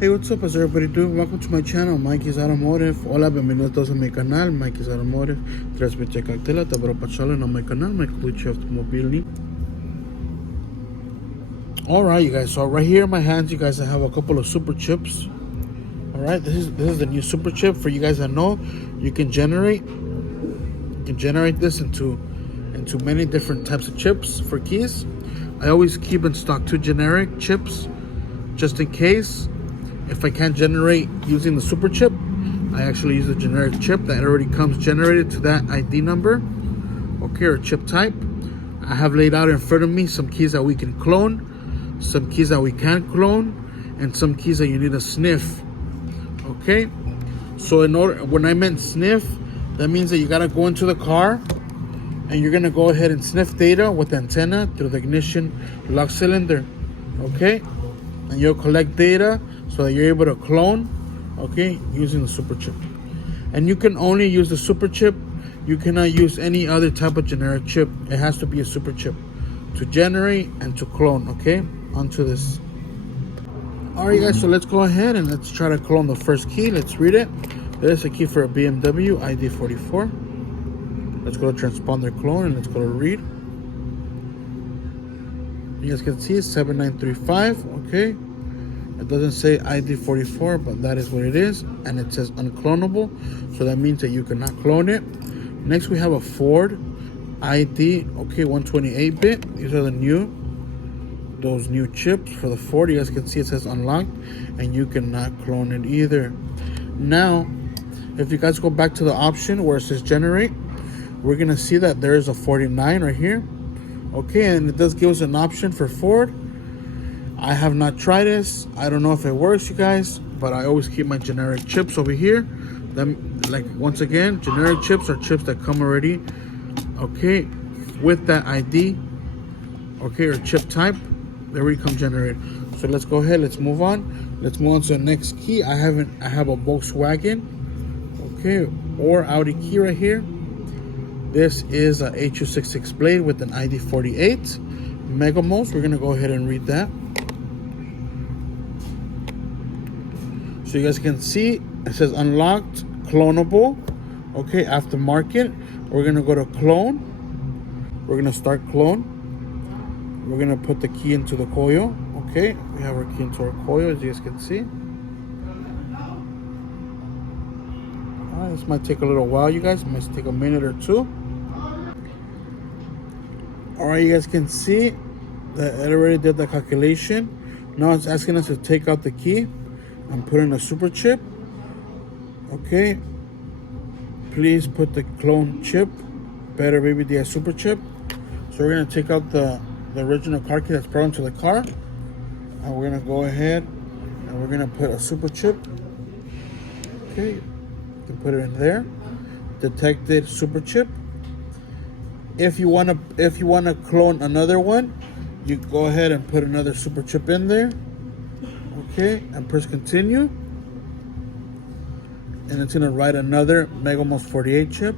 Hey, what's up? How's everybody doing? Welcome to my channel, Mikey's Automotive. Hola, bienvenidos todos a mi canal, Mikey's Automotive. Здравствуйте, как дела? Добро пожаловать на мой канал, Mike Lucha Автомобильный. Alright, you guys, so right here in my hands, you guys, I have a couple of super chips. Alright, this is the new super chip. For you guys that know, you can generate this into many different types of chips for keys. I always keep in stock 2 generic chips, just in case. If I can't generate using the super chip, I actually use a generic chip that already comes generated to that ID number, okay, or chip type. I have laid out in front of me some keys that we can clone, some keys that we can't clone, and some keys that you need to sniff, okay? So when I meant sniff, that means that you gotta go into the car and you're gonna go ahead and sniff data with the antenna through the ignition lock cylinder, okay? And you'll collect data so that you're able to clone, okay, using the super chip. And you can only use the super chip. You cannot use any other type of generic chip. It has to be a super chip to generate and to clone, okay, onto this. All right, guys, so let's go ahead and let's try to clone the first key. Let's read it. There's a key for a BMW ID 44. Let's go to transponder clone and let's go to read. You guys can see it's 7935, okay. It doesn't say ID 44, but that is what it is, and it says unclonable, so that means that you cannot clone it. Next, we have a Ford ID, okay, 128-bit. These are those new chips for the Ford. You guys can see it says unlocked, and you cannot clone it either. Now, if you guys go back to the option where it says generate, we're gonna see that there is a 49 right here, okay, and it does give us an option for Ford. I have not tried this. I don't know if it works, you guys, but I always keep my generic chips over here. Then, like, once again, generic chips are chips that come already, okay, with that ID, okay, or chip type. They already come generated. So let's go ahead. Let's move on. Let's move on to the next key. I have a Volkswagen, okay, or Audi key right here. This is a H266 blade with an ID 48 megamos. We're gonna go ahead and read that. So you guys can see it says unlocked, clonable, okay, aftermarket. We're gonna go to clone. We're gonna start clone. We're gonna put the key into the coil, okay. We have our key into our coil, as you guys can see. All right, this might take a little while, you guys. It might take a minute or two. All right, you guys can see that it already did the calculation. Now it's asking us to take out the key and put in a super chip, okay. Please put the clone chip, better Vvdi super chip. So we're gonna take out the original car key that's brought into the car, and we're gonna go ahead and we're gonna put a super chip, okay. You can put it in there. Detected super chip. If you wanna clone another one, you go ahead and put another super chip in there, okay, and press continue, and it's gonna write another Megamos 48 chip,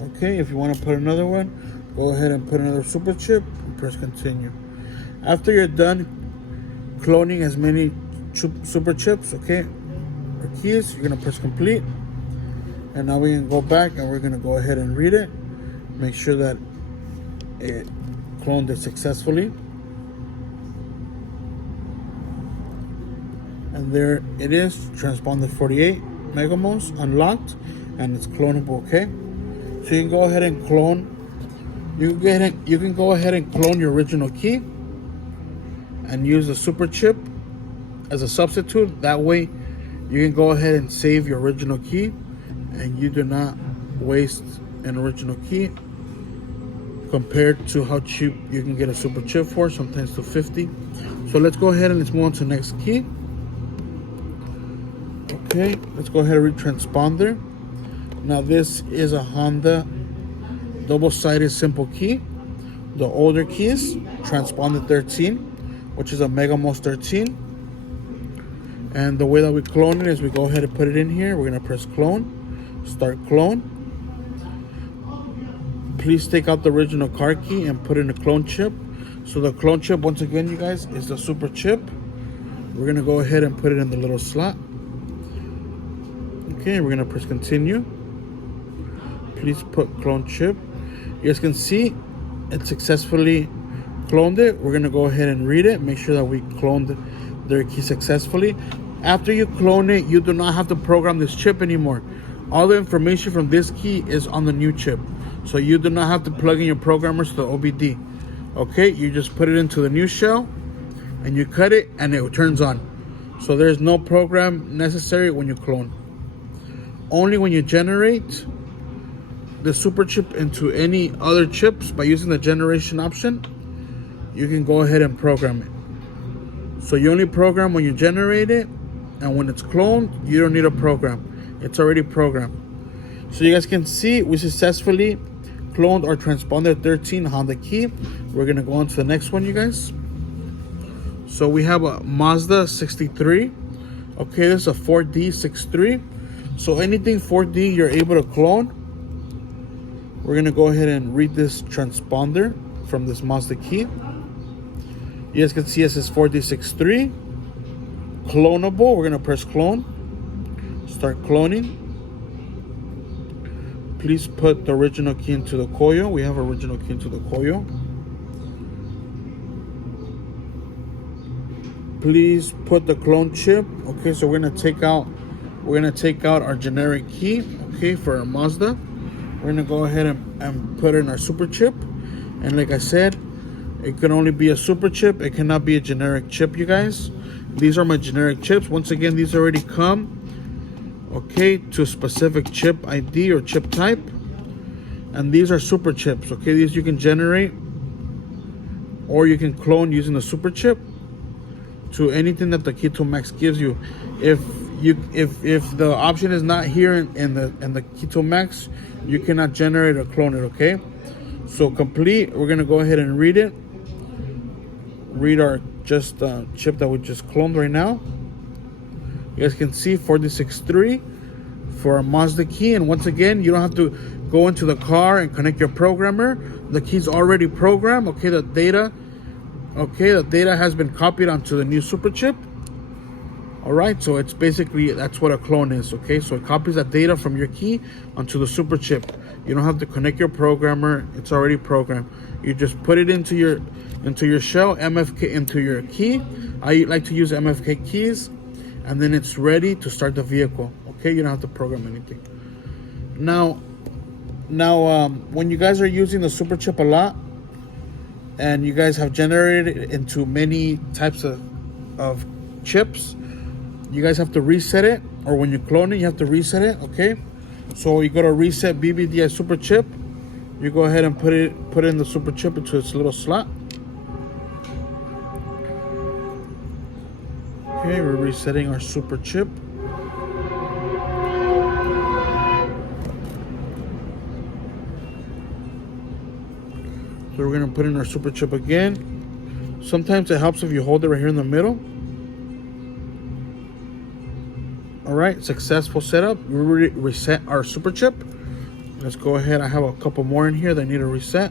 okay. If you want to put another one, go ahead and put another super chip and press continue. After you're done cloning as many super chips, okay, or keys, you're gonna press complete, and now we can go back and we're gonna go ahead and read it. Make sure that it cloned it successfully. And there it is, transponder 48 megamos unlocked, and it's clonable, okay. So you can go ahead and clone. You can go ahead and clone your original key and use the super chip as a substitute. That way, you can go ahead and save your original key, and you do not waste an original key. Compared to how cheap you can get a super chip for, sometimes to $50. So let's go ahead and let's move on to the next key. Okay, let's go ahead and read transponder. Now this is a Honda double-sided simple key. The older keys, transponder 13, which is a Megamos 13. And the way that we clone it is we go ahead and put it in here. We're gonna press clone, start clone. Please take out the original car key and put in a clone chip. So the clone chip, once again, you guys, is the super chip We're gonna go ahead and put it in the little slot. Okay, we're gonna press continue. Please put clone chip. You guys can see it successfully cloned it. We're gonna go ahead and read it. Make sure that we cloned their key successfully. After you clone it, you do not have to program this chip anymore. All the information from this key is on the new chip. So you do not have to plug in your programmers to the OBD. Okay, you just put it into the new shell and you cut it and it turns on. So there's no program necessary when you clone. Only when you generate the Superchip into any other chips by using the generation option, you can go ahead and program it. So you only program when you generate it, and when it's cloned, you don't need a program. It's already programmed. So you guys can see we successfully cloned our transponder 13 Honda key. We're gonna go on to the next one, you guys. So we have a Mazda 63. Okay, this is a 4D 63. So anything 4D you're able to clone. We're gonna go ahead and read this transponder from this Mazda key. You guys can see it says 4D63. Clonable, we're gonna press clone. Start cloning. Please put the original key into the coil. We have original key into the coil. Please put the clone chip. Okay, so we're gonna take out our generic key, okay, for our Mazda. We're gonna go ahead and put in our Superchip. And like I said, it can only be a Superchip. It cannot be a generic chip, you guys. These are my generic chips. Once again, these already come, okay, to a specific chip ID or chip type. And these are super chips, okay? These you can generate or you can clone using the Superchip to anything that the Keto Max gives you. If the option is not here in the Keto Max, you cannot generate or clone it, okay? So complete, we're gonna go ahead and read it. Read our chip that we just cloned right now. You guys can see 4D63 for our Mazda key. And once again, you don't have to go into the car and connect your programmer. The key's already programmed, okay? The data has been copied onto the new Superchip. All right, so it's basically, that's what a clone is, okay? So it copies that data from your key onto the Superchip. You don't have to connect your programmer, it's already programmed. You just put it into your shell, MFK into your key. I like to use MFK keys, and then it's ready to start the vehicle, okay? You don't have to program anything. Now, when you guys are using the Superchip a lot, and you guys have generated it into many types of chips, you guys have to reset it, or when you clone it, you have to reset it, okay? So you go to reset Vvdi Superchip. You go ahead and put in the Superchip into its little slot. Okay, we're resetting our Superchip. So we're gonna put in our Superchip again. Sometimes it helps if you hold it right here in the middle. All right, successful setup. We reset our Superchip. Let's go ahead. I have a couple more in here that need a reset.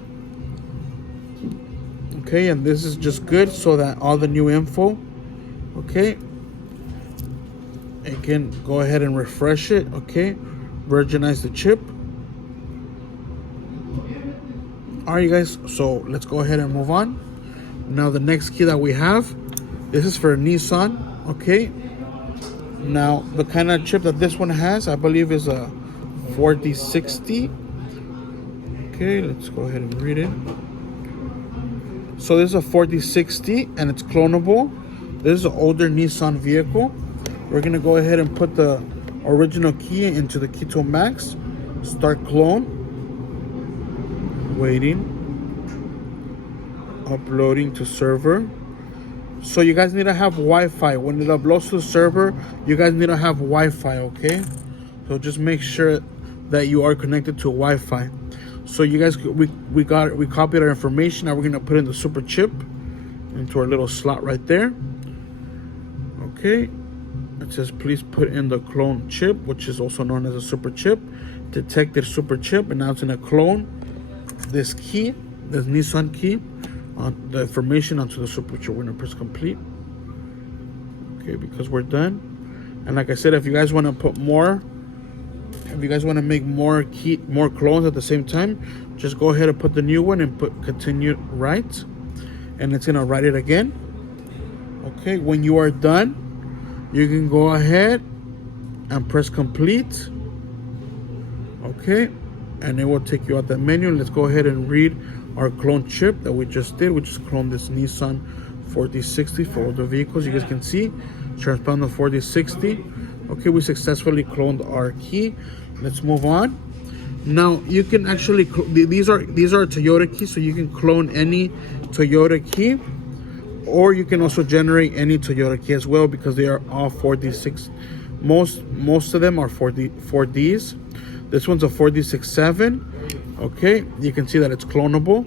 Okay, and this is just good so that all the new info, okay, it can go ahead and refresh it, okay, virginize the chip. All right, you guys, so let's go ahead and move on. Now the next key that we have, this is for Nissan, okay. Now, the kind of chip that this one has, I believe, is a 4D60. Okay, let's go ahead and read it. So this is a 4D60, and it's clonable. This is an older Nissan vehicle. We're going to go ahead and put the original key into the Keto Max. Start clone. Waiting. Uploading to server. So you guys need to have Wi-Fi. When it uploads to the server, you guys need to have Wi-Fi, okay? So just make sure that you are connected to Wi-Fi. So you guys, we copied our information. Now we're gonna put in the Superchip into our little slot right there. Okay. It says please put in the clone chip, which is also known as a Superchip. Detected Superchip, and now it's gonna clone this key, this Nissan key, the information onto the Superchip. We're gonna press complete. Okay, Okay, because we're done. And like I said, if you guys want to put more, if you guys want to make more clones at the same time, just go ahead and put the new one and put continue write, and it's gonna write it again. Okay, when you are done, you can go ahead and press complete. Okay, and it will take you out that menu. Let's go ahead and read our clone chip that we just did. We just cloned this Nissan 4D60 for all the vehicles. You guys can see transponder 4D60. Okay, we successfully cloned our key. Let's move on. Now you can actually these are Toyota keys, so you can clone any Toyota key, or you can also generate any Toyota key as well, because they are all 4D6. Most of them are 4Ds. This one's a 4D67. Okay, you can see that it's clonable.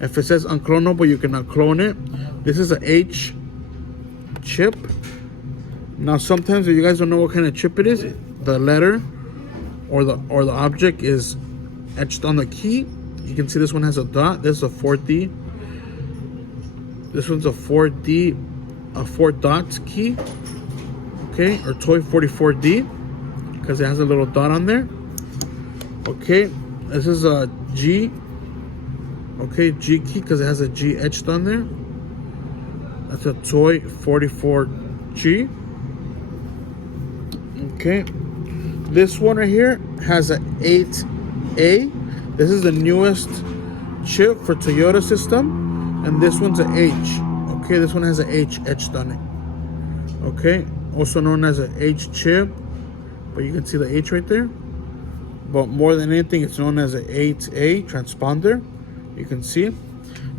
If it says unclonable, you cannot clone it. This is a H chip. Now sometimes if you guys don't know what kind of chip it is, the letter or the object is etched on the key. You can see this one has a dot. This is a 4D. This one's a 4D, a 4 dots key. Okay, or Toy 44D, because it has a little dot on there. Okay, this is a G. Okay, G key, because it has a G etched on there. That's a Toy 44G. Okay, this one right here has a 8A. This is the newest chip for Toyota system, and this one's a H. Okay, this one has a H etched on it. Okay, also known as a H chip, but you can see the H right there. But more than anything, it's known as a 8A transponder. You can see.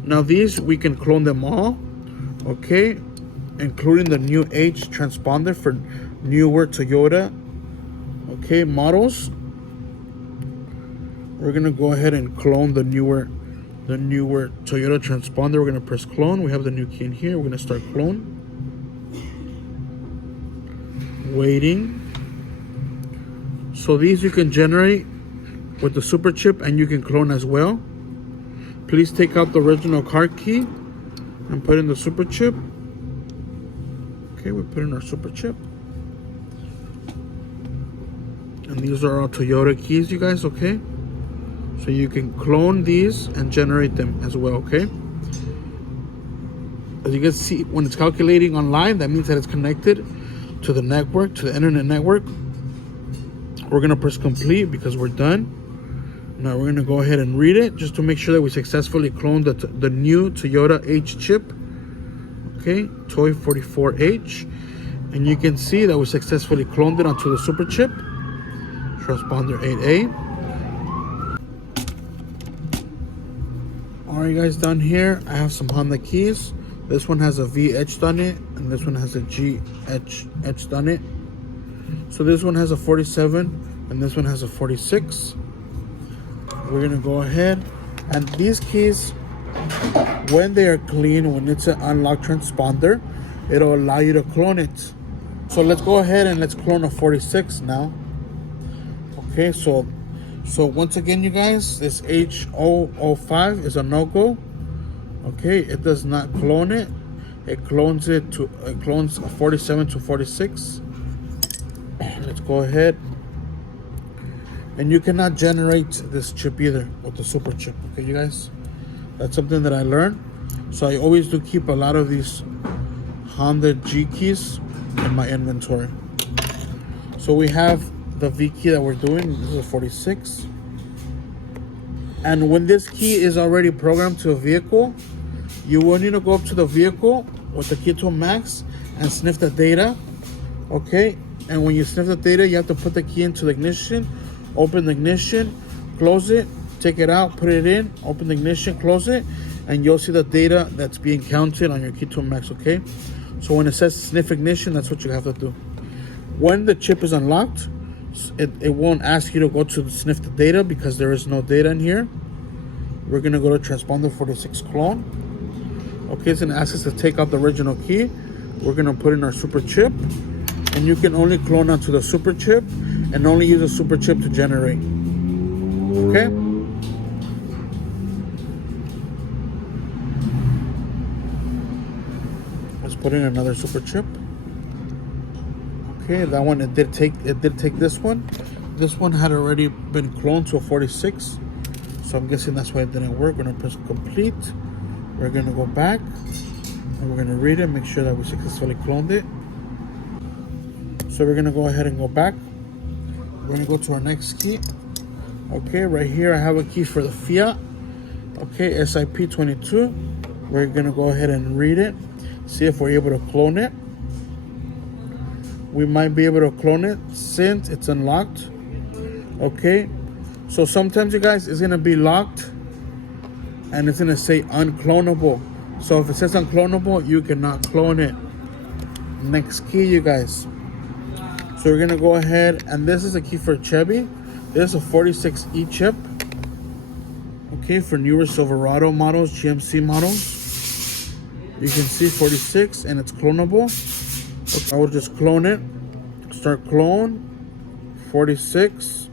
Now these, we can clone them all. Okay, including the new H transponder for newer Toyota, okay, models. We're gonna go ahead and clone the newer Toyota transponder. We're gonna press clone. We have the new key in here. We're gonna start clone. Waiting. So these you can generate with the Superchip, and you can clone as well. Please take out the original card key and put in the Superchip. Okay, we put in our Superchip. And these are all Toyota keys, you guys, okay? So you can clone these and generate them as well, okay? As you guys see, when it's calculating online, that means that it's connected to the network, to the internet network. We're gonna press complete because we're done. Now we're gonna go ahead and read it just to make sure that we successfully cloned the new Toyota H chip. Okay, Toy 44H. And you can see that we successfully cloned it onto the Superchip. Transponder 8A. Alright guys, down here I have some Honda keys. This one has a V etched on it, and this one has a G etched on it. So this one has a 47, and this one has a 46. We're gonna go ahead, and these keys, when they are clean, when it's an unlocked transponder, it'll allow you to clone it. So let's go ahead and let's clone a 46 now. Okay, so once again, you guys, this H005 is a no-go. Okay, it does not clone it. It clones a 47 to 46. Let's go ahead. And you cannot generate this chip either with the Superchip. Okay, you guys, that's something that I learned. So I always do keep a lot of these Honda G keys in my inventory. So we have the V key that we're doing. This is a 46. And when this key is already programmed to a vehicle, you will need to go up to the vehicle with the key to max and sniff the data. Okay, and when you sniff the data, you have to put the key into the ignition, open the ignition, close it, take it out, put it in, open the ignition, close it, and you'll see the data that's being counted on your key to max. Okay, so when it says sniff ignition, that's what you have to do. When the chip is unlocked, it won't ask you to go to sniff the data because there is no data in here. We're gonna go to transponder 46 clone. Okay, it's gonna ask us to take out the original key. We're gonna put in our Superchip, and you can only clone onto the Superchip and only use a Superchip to generate. Okay. Let's put in another Superchip. Okay, that one, it did take this one. This one had already been cloned to a 46. So I'm guessing that's why it didn't work. We're gonna press complete. We're gonna go back and we're gonna read it, make sure that we successfully cloned it. So we're gonna go ahead and go back. We're gonna go to our next key. Okay, right here I have a key for the Fiat. Okay, SIP22. We're gonna go ahead and read it, see if we're able to clone it. We might be able to clone it since it's unlocked. Okay, so sometimes you guys, it's gonna be locked and it's gonna say unclonable. So if it says unclonable, you cannot clone it. Next key, you guys. So we're gonna go ahead, and this is a key for Chevy. This is a 46E chip. Okay, for newer Silverado models, GMC models. You can see 46 and it's clonable. Okay, I will just clone it. Start clone. 46.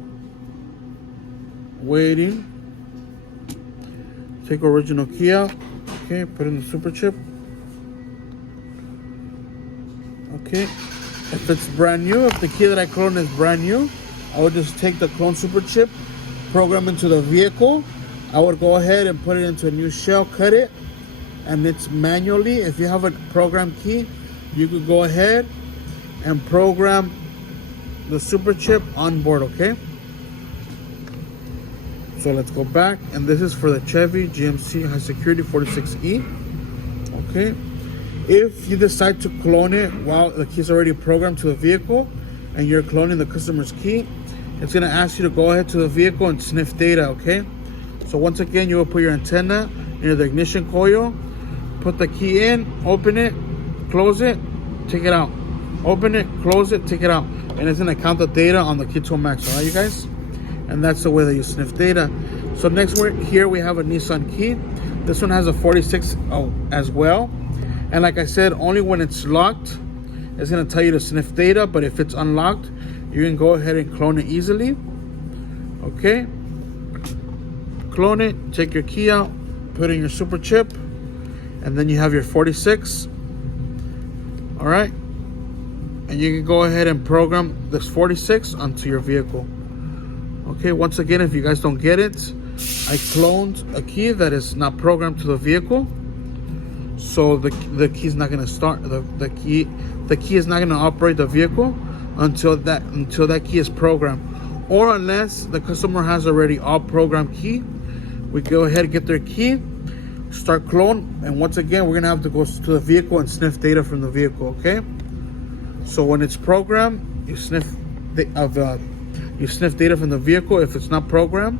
Waiting. Take original key out. Okay, put in the Superchip. Okay. If it's brand new, if the key that I clone is brand new, I would just take the clone Superchip, program into the vehicle. I would go ahead and put it into a new shell, cut it, and it's manually. If you have a program key, you could go ahead and program the Superchip on board, okay? So let's go back, and this is for the Chevy GMC High Security 46E, okay? If you decide to clone it while the key is already programmed to the vehicle and you're cloning the customer's key, it's gonna ask you to go ahead to the vehicle and sniff data, okay? So once again, you will put your antenna near the ignition coil, put the key in, open it, close it, take it out. Open it, close it, take it out. And it's gonna count the data on the Key Max, all right, you guys? And that's the way that you sniff data. So next here we have a Nissan key. This one has a 46 as well. And like I said, only when it's locked, it's gonna tell you to sniff data, but if it's unlocked, you can go ahead and clone it easily. Okay. Clone it, take your key out, put in your Superchip, and then you have your 46. All right. And you can go ahead and program this 46 onto your vehicle. Okay, once again, if you guys don't get it, I cloned a key that is not programmed to the vehicle. So the key is not gonna start, the key is not gonna operate the vehicle until that key is programmed. Or unless the customer has already all programmed key, we go ahead and get their key, start clone, and once again we're gonna have to go to the vehicle and sniff data from the vehicle, okay? So when it's programmed, you sniff data from the vehicle. If it's not programmed,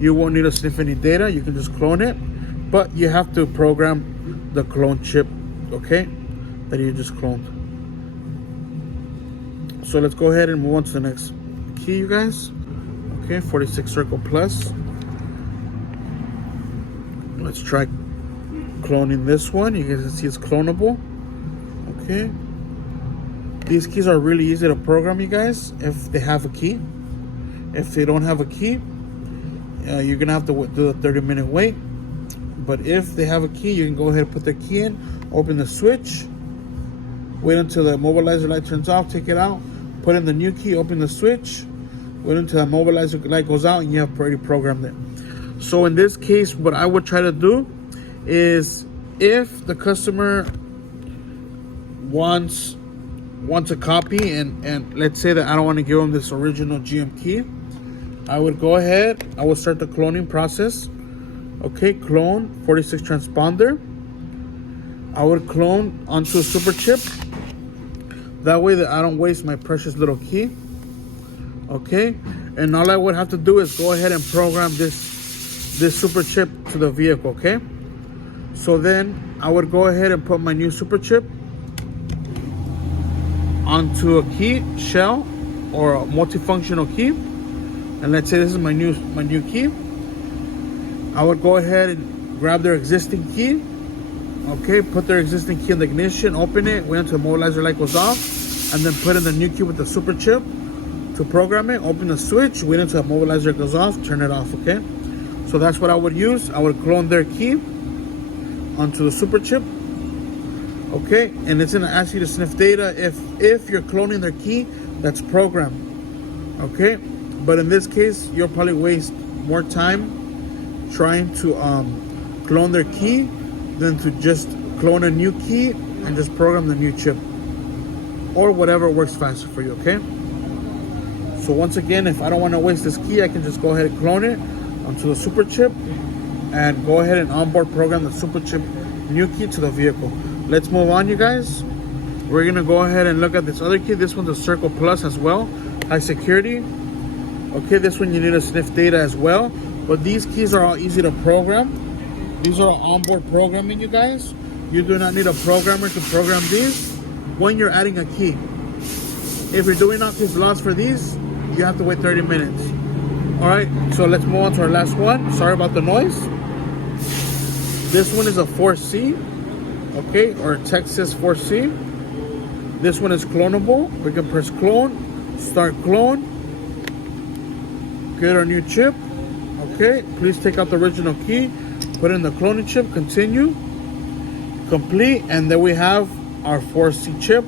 you won't need to sniff any data. You can just clone it, but you have to program the clone chip, okay, that you just cloned. So let's go ahead and move on to the next key, you guys. Okay, 46 Circle Plus. Let's try cloning this one. You guys can see it's clonable. Okay. These keys are really easy to program, you guys, if they have a key. If they don't have a key, you're gonna have to do a 30-minute wait. But if they have a key, you can go ahead and put the key in, open the switch, wait until the immobilizer light turns off, take it out, put in the new key, open the switch, wait until the immobilizer light goes out, and you have already programmed it. So in this case, what I would try to do is, if the customer wants a copy, and let's say that I don't want to give them this original GM key, I would go ahead, I would start the cloning process. Okay, clone 46 transponder. I would clone onto a Superchip. That way that I don't waste my precious little key. Okay, and all I would have to do is go ahead and program this Superchip to the vehicle, okay? So then I would go ahead and put my new Superchip onto a key shell or a multifunctional key, and let's say this is my new key. I would go ahead and grab their existing key, okay, put their existing key in the ignition, open it, wait until the immobilizer light goes off, and then put in the new key with the Superchip to program it, open the switch, wait until the immobilizer goes off, turn it off, okay? So that's what I would use. I would clone their key onto the Superchip. Okay, and it's gonna ask you to sniff data if you're cloning their key that's programmed. Okay, but in this case, you'll probably waste more time trying to clone their key than to just clone a new key and just program the new chip, or whatever works faster for you. Okay, so once again, if I don't want to waste this key, I can just go ahead and clone it onto the Superchip and go ahead and onboard program the Superchip new key to the vehicle. Let's move on, you guys. We're gonna go ahead and look at this other key. This one's a Circle Plus as well, high security. Okay, this one you need to sniff data as well, but these keys are all easy to program. These are all onboard programming, you guys. You do not need a programmer to program these when you're adding a key. If you're doing out these lots for these, you have to wait 30 minutes. All right, so let's move on to our last one. Sorry about the noise. This one is a 4C, okay, or Texas 4C. This one is clonable. We can press clone, start clone, get our new chip. Okay, please take out the original key, put in the cloning chip, continue, complete, and then we have our 4C chip.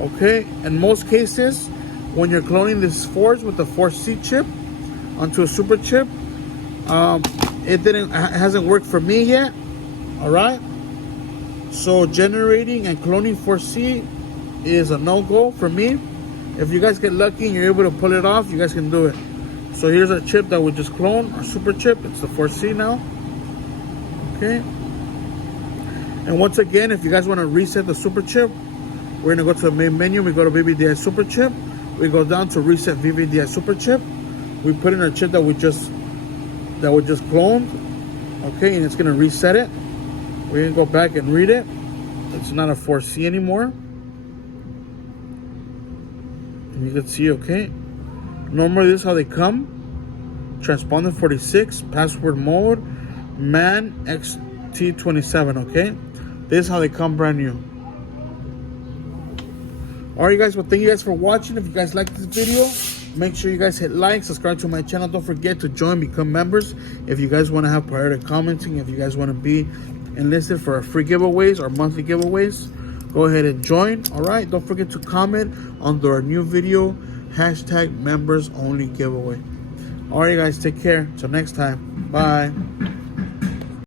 Okay, in most cases, when you're cloning this Forge with the 4C chip onto a Superchip, it hasn't worked for me yet. All right, so generating and cloning 4C is a no-go for me. If you guys get lucky and you're able to pull it off, you guys can do it. So here's our chip that we just cloned, our Superchip. It's the 4C now. Okay, and once again, if you guys want to reset the Superchip, we're gonna go to the main menu. We go to Vvdi Superchip. We go down to reset Vvdi Superchip. We put in our chip that we just cloned. Okay, and it's gonna reset it. We're gonna go back and read it. It's not a 4C anymore. And you can see, okay. Normally this is how they come. Transponder 46, password mode, man XT27, okay? This is how they come brand new. Alright, you guys, well, thank you guys for watching. If you guys like this video, make sure you guys hit like, subscribe to my channel. Don't forget to join, become members. If you guys want to have priority commenting, if you guys want to be enlisted for our free giveaways or monthly giveaways, go ahead and join. Alright, don't forget to comment under our new video, #members only giveaway. Alright, you guys, take care. Till next time. Bye.